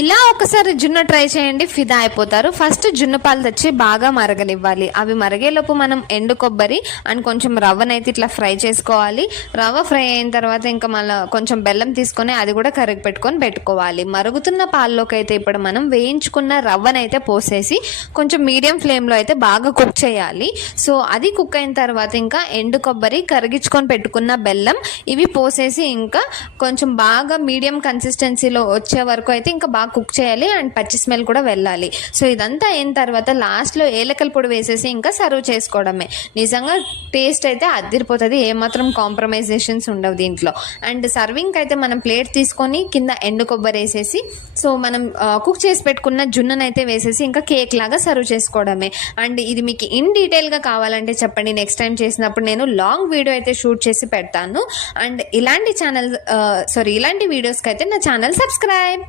ఇలా ఒకసారి జున్ను ట్రై చేయండి, ఫిదా అయిపోతారు. ఫస్ట్ జున్ను పాలు తెచ్చి బాగా మరగనివ్వాలి. అవి మరిగేలోపు మనం ఎండు కొబ్బరి అండ్ కొంచెం రవ్వనైతే ఇట్లా ఫ్రై చేసుకోవాలి. రవ్వ ఫ్రై అయిన తర్వాత ఇంకా మళ్ళీ కొంచెం బెల్లం తీసుకొని అది కూడా కరిగి పెట్టుకోవాలి. మరుగుతున్న పాల్లోకి అయితే ఇప్పుడు మనం వేయించుకున్న రవ్వనైతే పోసేసి కొంచెం మీడియం ఫ్లేమ్లో అయితే బాగా కుక్ చేయాలి. సో అది కుక్ అయిన తర్వాత ఇంకా ఎండు కొబ్బరి, కరిగించుకొని పెట్టుకున్న బెల్లం ఇవి పోసేసి ఇంకా కొంచెం బాగా మీడియం కన్సిస్టెన్సీలో వచ్చే వరకు అయితే ఇంకా బాగా కుక్ చేయాలి. అండ్ పచ్చి స్మెల్ కూడా వెళ్ళాలి. సో ఇదంతా అయిన తర్వాత లాస్ట్లో ఏలకల పొడి వేసేసి ఇంకా సర్వ్ చేసుకోవడమే. నిజంగా టేస్ట్ అయితే అదిరిపోతుంది, ఏమాత్రం కాంప్రమైజేషన్స్ ఉండవు దీంట్లో. అండ్ సర్వింగ్ అయితే మనం ప్లేట్ తీసుకొని కింద ఎండు కొబ్బరి వేసేసి సో మనం కుక్ చేసి పెట్టుకున్న జున్నునైతే వేసేసి ఇంకా కేక్ లాగా సర్వ్ చేసుకోవడమే. అండ్ ఇది మీకు ఇన్ డీటెయిల్గా కావాలంటే చెప్పండి, నెక్స్ట్ టైం చేసినప్పుడు నేను లాంగ్ వీడియో అయితే షూట్ చేసి పెడతాను. అండ్ ఇలాంటి వీడియోస్కి అయితే నా ఛానల్ సబ్స్క్రైబ్.